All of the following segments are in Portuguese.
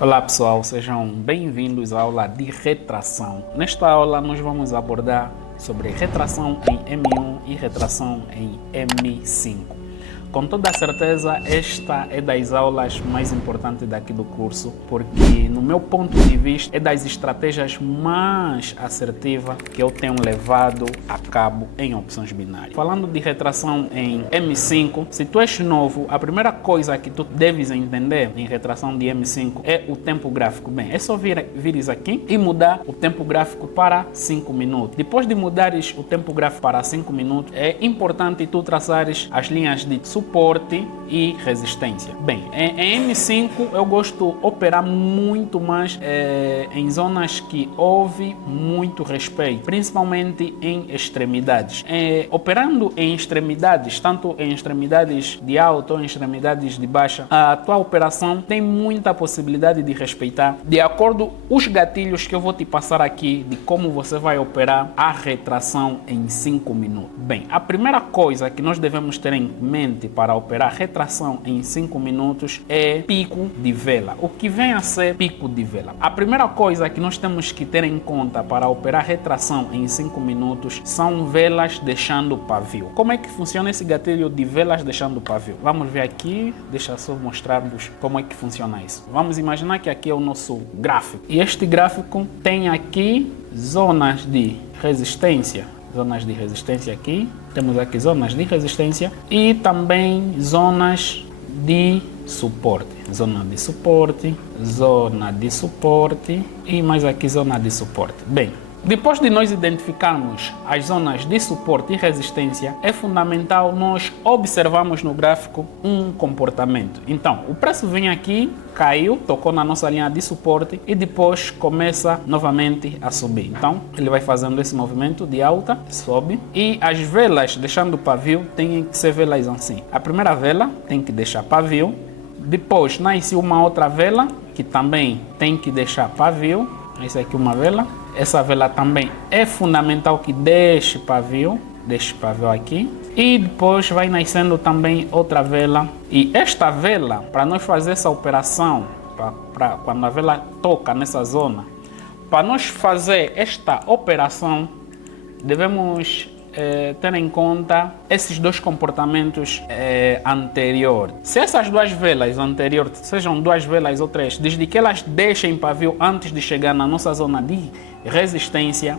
Olá pessoal, sejam bem-vindos à aula de retração. Nesta aula nós vamos abordar sobre retração em M1 e retração em M5. Com toda a certeza, esta é das aulas mais importantes daqui do curso, porque no meu ponto de vista é das estratégias mais assertivas que eu tenho levado a cabo em opções binárias. Falando de retração em M5, se tu és novo, a primeira coisa que tu deves entender em retração de M5 é o tempo gráfico. Bem, é só vires aqui e mudar o tempo gráfico para 5 minutos. Depois de mudares o tempo gráfico para 5 minutos, é importante tu traçares as linhas de suporte e resistência. Bem, em M5 eu gosto de operar muito mais em zonas que houve muito respeito, principalmente em extremidades. Operando em extremidades, tanto em extremidades de alta ou em extremidades de baixa, a tua operação tem muita possibilidade de respeitar, de acordo com os gatilhos que eu vou te passar aqui, de como você vai operar a retração em 5 minutos. Bem, a primeira coisa que nós devemos ter em mente para operar retração em 5 minutos é pico de vela. O que vem a ser pico de vela? A primeira coisa que nós temos que ter em conta para operar retração em 5 minutos são velas deixando pavio. Como é que funciona esse gatilho de velas deixando pavio? Vamos ver aqui, deixa eu só mostrar-vos como é que funciona isso. Vamos imaginar que aqui é o nosso gráfico. E este gráfico tem aqui zonas de resistência. Zonas de resistência aqui, temos aqui zonas de resistência e também zonas de suporte. Zona de suporte, zona de suporte e mais aqui zona de suporte. Bem, depois de nós identificarmos as zonas de suporte e resistência, é fundamental nós observarmos no gráfico um comportamento. Então, o preço vem aqui, caiu, tocou na nossa linha de suporte e depois começa novamente a subir. Então, ele vai fazendo esse movimento de alta, sobe, e as velas deixando pavio têm que ser velas assim. A primeira vela tem que deixar pavio, depois nasce uma outra vela que também tem que deixar pavio. Essa aqui é uma vela. Essa vela também é fundamental que deixe pavio aqui. E depois vai nascendo também outra vela. E esta vela, para nós fazer essa operação, quando a vela toca nessa zona, para nós fazer esta operação, devemos ter em conta esses dois comportamentos anteriores. Se essas duas velas anteriores, sejam duas velas ou três, desde que elas deixem pavio antes de chegar na nossa zona de resistência,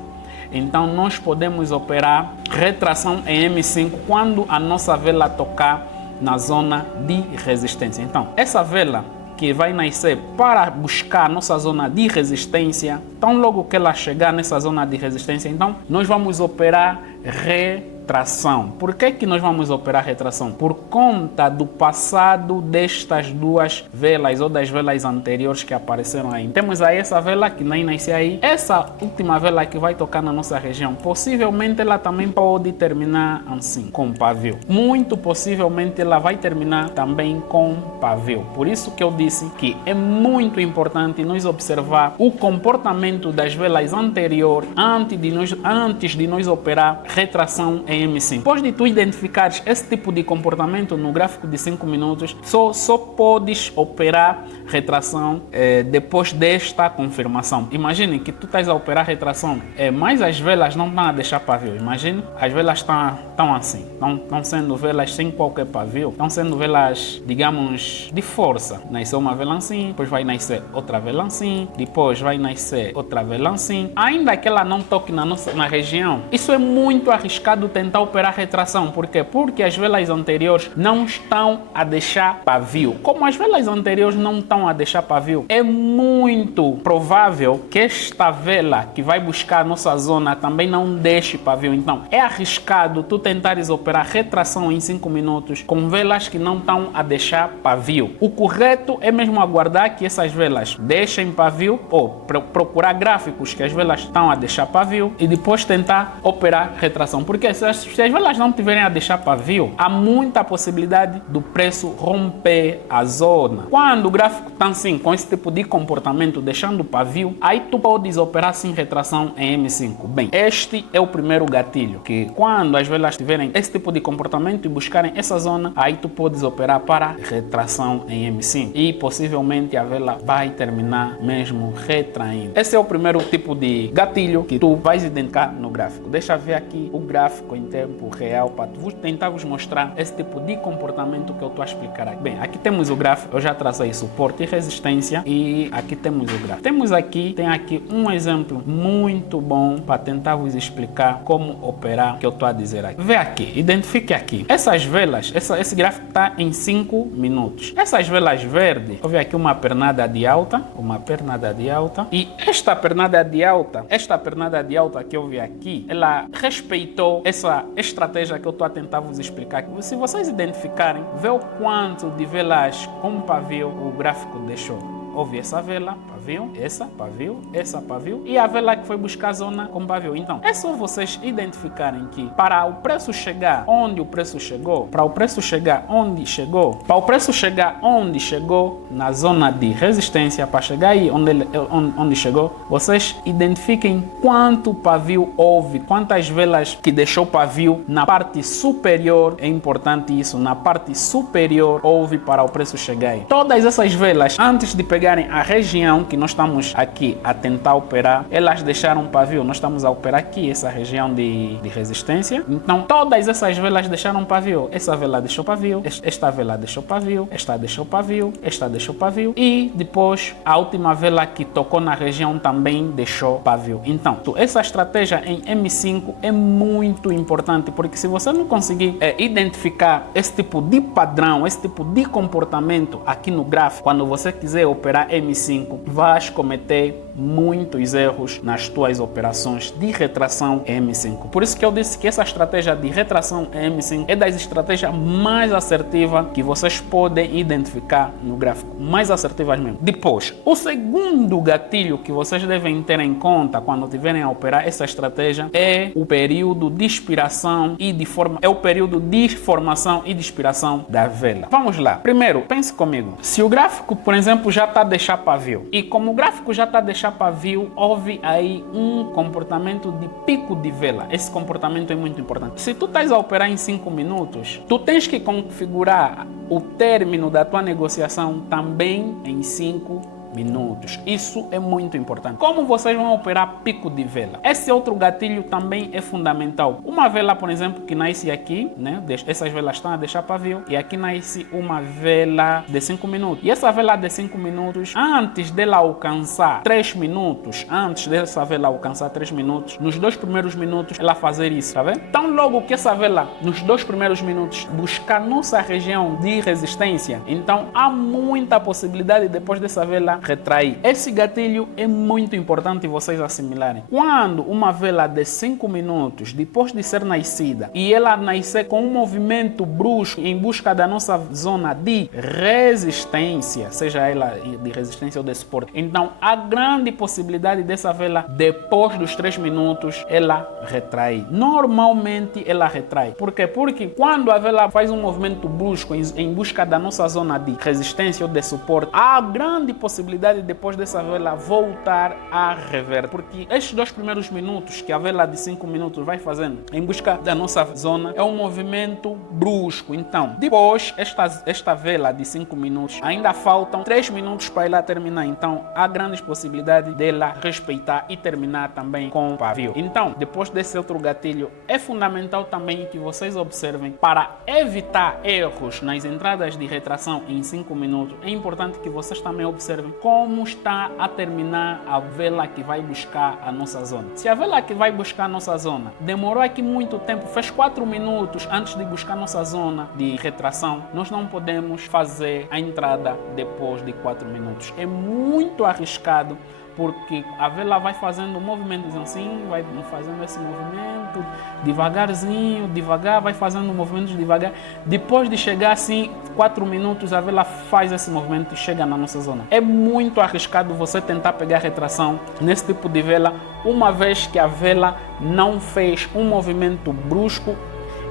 então nós podemos operar retração em M5 quando a nossa vela tocar na zona de resistência. Então, essa vela que vai nascer para buscar nossa zona de resistência, tão logo que ela chegar nessa zona de resistência, então nós vamos operar retração. Por que nós vamos operar retração? Por conta do passado destas duas velas ou das velas anteriores que apareceram aí. Temos aí essa vela que nem nasce aí. Essa última vela que vai tocar na nossa região, possivelmente ela também pode terminar assim, com pavio. Muito possivelmente ela vai terminar também com pavio. Por isso que eu disse que é muito importante nós observar o comportamento das velas anteriores antes de nós operar retração em M5. Depois de tu identificares esse tipo de comportamento no gráfico de 5 minutos, só podes operar retração depois desta confirmação. Imagine que tu estás a operar retração, mas as velas não estão a deixar pavio. Imagine, as velas estão assim, estão sendo velas sem qualquer pavio, estão sendo velas, digamos, de força. Nasceu uma vela assim, depois vai nascer outra vela assim, depois vai nascer outra vela assim. Ainda que ela não toque na região, isso é muito arriscado tentar operar retração. Por quê? Porque as velas anteriores não estão a deixar pavio. Como as velas anteriores não estão a deixar pavio, é muito provável que esta vela que vai buscar a nossa zona também não deixe pavio. Então, é arriscado tu tentares operar retração em 5 minutos com velas que não estão a deixar pavio. O correto é mesmo aguardar que essas velas deixem pavio ou procurar gráficos que as velas estão a deixar pavio e depois tentar operar retração. Porque se se as velas não tiverem a deixar pavio, há muita possibilidade do preço romper a zona. Quando o gráfico está assim, com esse tipo de comportamento, deixando pavio, aí tu podes operar sem retração em M5. Bem, este é o primeiro gatilho, que quando as velas tiverem esse tipo de comportamento e buscarem essa zona, aí tu podes operar para retração em M5 e possivelmente a vela vai terminar mesmo retraindo. Esse é o primeiro tipo de gatilho que tu vais identificar no gráfico. Deixa eu ver aqui o gráfico em tempo real para tentar vos mostrar esse tipo de comportamento que eu estou a explicar aqui. Bem, aqui temos o gráfico, eu já tracei suporte e resistência e aqui temos o gráfico. Tem aqui um exemplo muito bom para tentar vos explicar como operar, que eu estou a dizer aqui. Vê aqui, identifique aqui. Essas velas, esse gráfico está em 5 minutos. Essas velas verdes, eu vi aqui uma pernada de alta, e esta pernada de alta que eu vi aqui, ela respeitou essa estratégia que eu estou a tentar vos explicar aqui. Se vocês identificarem, vê o quanto de velas com pavio o gráfico deixou. Houve essa vela, pavio, essa pavio e a vela que foi buscar a zona com pavio. Então, é só vocês identificarem que para o preço chegar onde o preço chegou, na zona de resistência, para chegar aí onde chegou, vocês identifiquem quanto pavio houve, quantas velas que deixou pavio na parte superior, é importante isso, na parte superior houve para o preço chegar aí. Todas essas velas, antes de pegarem a região que nós estamos aqui a tentar operar, elas deixaram pavio. Nós estamos a operar aqui essa região de resistência. Então, todas essas velas deixaram pavio. Essa vela deixou pavio, esta vela deixou pavio, esta deixou pavio, esta deixou pavio e depois a última vela que tocou na região também deixou pavio. Então, essa estratégia em M5 é muito importante, porque se você não conseguir identificar esse tipo de padrão, esse tipo de comportamento aqui no gráfico, quando você quiser operar M5, vais cometer muitos erros nas tuas operações de retração M5. Por isso que eu disse que essa estratégia de retração M5 é das estratégias mais assertivas que vocês podem identificar no gráfico, mais assertivas mesmo. Depois, o segundo gatilho que vocês devem ter em conta quando tiverem a operar essa estratégia é o período de expiração e de formação e de expiração da vela. Vamos lá. Primeiro, pense comigo. Se o gráfico, por exemplo, já está a deixar pavio, e como o gráfico já está a deixar pavio, houve aí um comportamento de pico de vela. Esse comportamento é muito importante. Se tu estás a operar em 5 minutos, tu tens que configurar o término da tua negociação também em 5 minutos. Isso é muito importante. Como vocês vão operar pico de vela? Esse outro gatilho também é fundamental. Uma vela, por exemplo, que nasce aqui, né? Essas velas estão a deixar pavio e aqui nasce uma vela de 5 minutos. E essa vela de 5 minutos, antes dela alcançar 3 minutos, nos 2 primeiros minutos, ela fazer isso, tá vendo? Então, logo que essa vela, nos 2 primeiros minutos, buscar nossa região de resistência, então há muita possibilidade depois dessa vela retrair. Esse gatilho é muito importante vocês assimilarem. Quando uma vela de 5 minutos, depois de ser nascida, e ela nascer com um movimento brusco em busca da nossa zona de resistência, seja ela de resistência ou de suporte, então há grande possibilidade dessa vela, depois dos 3 minutos, ela retrai. Normalmente ela retrai. Por quê? Porque quando a vela faz um movimento brusco em busca da nossa zona de resistência ou de suporte, há grande possibilidade depois dessa vela voltar a reverter, porque estes 2 primeiros minutos que a vela de 5 minutos vai fazendo em busca da nossa zona é um movimento brusco. Então, depois esta vela de 5 minutos, ainda faltam 3 minutos para ela terminar, então há grandes possibilidades dela respeitar e terminar também com pavio. Então, depois desse outro gatilho, é fundamental também que vocês observem, para evitar erros nas entradas de retração em 5 minutos, é importante que vocês também observem como está a terminar a vela que vai buscar a nossa zona. Se a vela que vai buscar a nossa zona demorou aqui muito tempo, fez 4 minutos antes de buscar a nossa zona de retração, nós não podemos fazer a entrada depois de 4 minutos. É muito arriscado porque a vela vai fazendo movimentos assim, vai fazendo esse movimento devagarzinho, devagar, vai fazendo movimentos devagar. Depois de chegar assim, 4 minutos, a vela faz esse movimento e chega na nossa zona. É muito arriscado você tentar pegar retração nesse tipo de vela, uma vez que a vela não fez um movimento brusco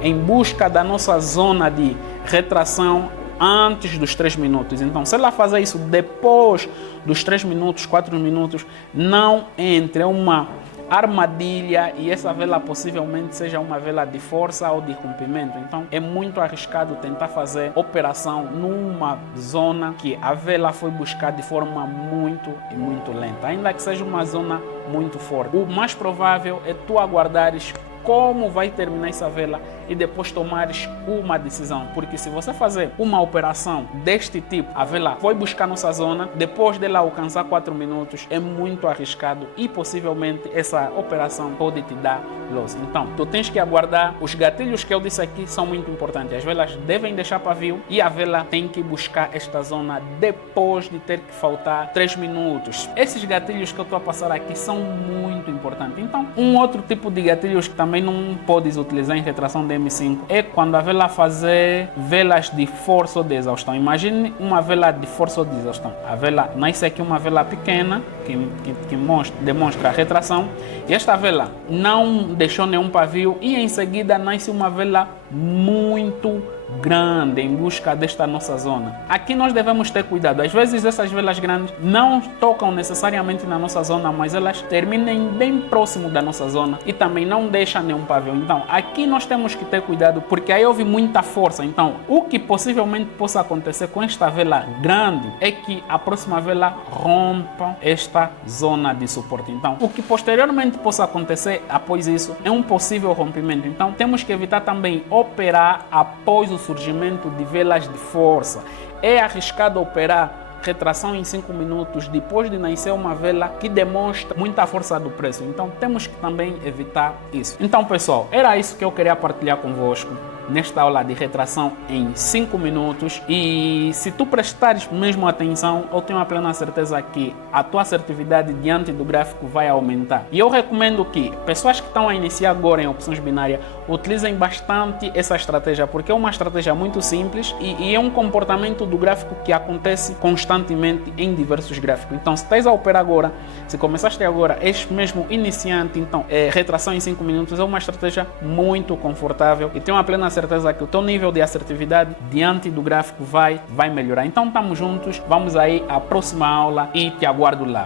em busca da nossa zona de retração antes dos 3 minutos. Então, se ela fazer isso depois dos 3 minutos, 4 minutos, não entre uma armadilha e essa vela possivelmente seja uma vela de força ou de rompimento. Então é muito arriscado tentar fazer operação numa zona que a vela foi buscar de forma muito lenta, ainda que seja uma zona muito forte. O mais provável é tu aguardares como vai terminar essa vela e depois tomares uma decisão, porque se você fazer uma operação deste tipo, a vela foi buscar nossa zona, depois dela alcançar 4 minutos, é muito arriscado e possivelmente essa operação pode te dar loss. Então, tu tens que aguardar. Os gatilhos que eu disse aqui são muito importantes. As velas devem deixar pavio e a vela tem que buscar esta zona depois de ter que faltar 3 minutos. Esses gatilhos que eu estou a passar aqui são muito importantes. Então, um outro tipo de gatilhos que também não podes utilizar em retração de M5 é quando a vela fazer velas de força ou de exaustão. Imagine uma vela de força ou de exaustão. A vela nasce aqui uma vela pequena que demonstra a retração e esta vela não deixou nenhum pavio e em seguida nasce uma vela muito grande em busca desta nossa zona. Aqui nós devemos ter cuidado. Às vezes essas velas grandes não tocam necessariamente na nossa zona, mas elas terminam bem próximo da nossa zona e também não deixam nenhum pavio. Então aqui nós temos que ter cuidado, porque aí houve muita força. Então o que possivelmente possa acontecer com esta vela grande é que a próxima vela rompa esta zona de suporte. Então o que posteriormente possa acontecer após isso é um possível rompimento. Então temos que evitar também operar após o surgimento de velas de força. É arriscado operar retração em 5 minutos depois de nascer uma vela que demonstra muita força do preço. Então temos que também evitar isso. Então pessoal, era isso que eu queria partilhar convosco nesta aula de retração em 5 minutos. E se tu prestares mesmo atenção, eu tenho a plena certeza que a tua assertividade diante do gráfico vai aumentar. E eu recomendo que pessoas que estão a iniciar agora em opções binárias utilizem bastante essa estratégia, porque é uma estratégia muito simples e é um comportamento do gráfico que acontece constantemente em diversos gráficos. Então se estás a operar agora, se começaste agora, és mesmo iniciante, então retração em 5 minutos é uma estratégia muito confortável e tenho a plena certeza que o teu nível de assertividade diante do gráfico vai melhorar. Então estamos juntos, vamos aí à próxima aula e te aguardo lá.